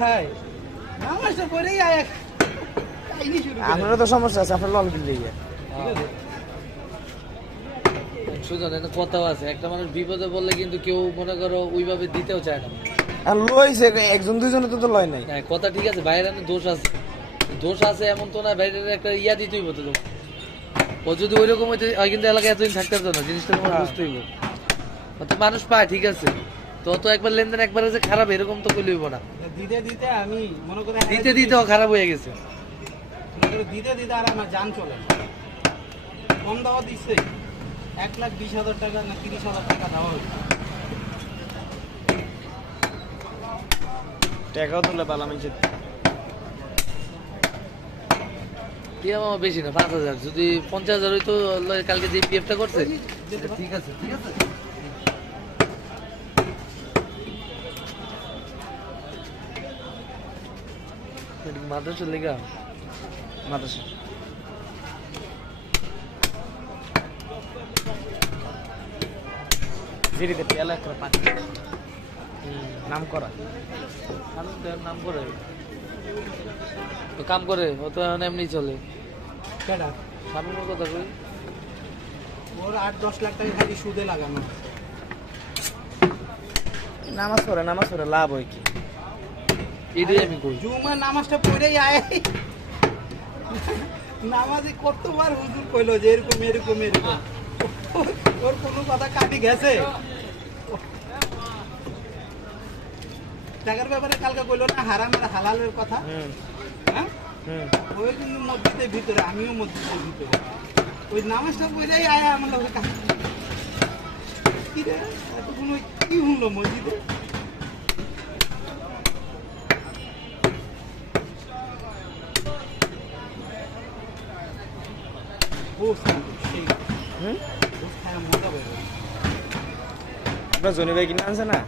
খায় নামাজটা পড়েই আয় কাহিনী শুরু করে। আপনারও তো সমস্যা আছে, আপনার লল কিনলে গিয়ে ঠিক আছে? সুজন একটা কথাও আছে, একটা মানুষ বিপদে বললে কিন্তু কেউ মনে করো ওইভাবে দিতেও চায় না। আর লইছে একজন দুইজনে তো লয় নাই। হ্যাঁ কথা ঠিক আছে, বাইরে দোষ আছে, দোষ আছে এমন তো না, বাইরের একটা ইয়া দিতেই হতো তো। ও যদি ওইরকম হইতো হয় কিন্তু এলাকায় এতদিন থাকতে পারতো না, জিনিসটা তোমার বুঝতেই হবে। তো মানুষ পায় ঠিক আছে, তো তো একবার লেনদেন একবারে যে খারাপ এরকম তো কইলেই হইব না। দিতে দিতে আমি মনে করে দিতে দিতেও খারাপ হয়ে গেছে। মনে করে দিতে দিতে আর আমার জান চলে না। কম দাওয়া দিচ্ছে 1,20,000 টাকা না 30,000 টাকা দেওয়া হয়েছে। টাকাও তুলে পালাম এই যে টিয়া মামা বেশি না 5,000, যদি 50,000 হইতো কালকে যে পিএফটা করছে ঠিক আছে ঠিক আছে। মাদ্রাসার লেগা মাদ্রাসা জিরিতে পেয়ালা করে পানি নাম করা নাম করে তো কাম করে, ও তো এখন এমনি চলে। কেডা? সামনের কথা কই, ওর 8-10 লাখ টাকা খালি সুদে লাগানো। নামাজ পড়ে লাভ হয় কি? এটাই আমি কই। জুমার নামাজটা পড়েই আয়। নামাজে কতবার হুজুর কইলো যে এরকম এরকম এরকম, ওর কোনো কথা কাটি গেছে? টাকার ব্যাপারে কালকে কইলো না হারাম আর হালালের কথা, হ্যাঁ? ওই কিন্তু মসজিদের ভিতরে, আমিও মসজিদের ভিতরে, ওই নামাজটা পড়েই আয় আমার লোকের কাছে। কি রে এতক্ষণ ওই কি শুনলো মসজিদে? আপনার জনি ভাই কিনে আনছে না?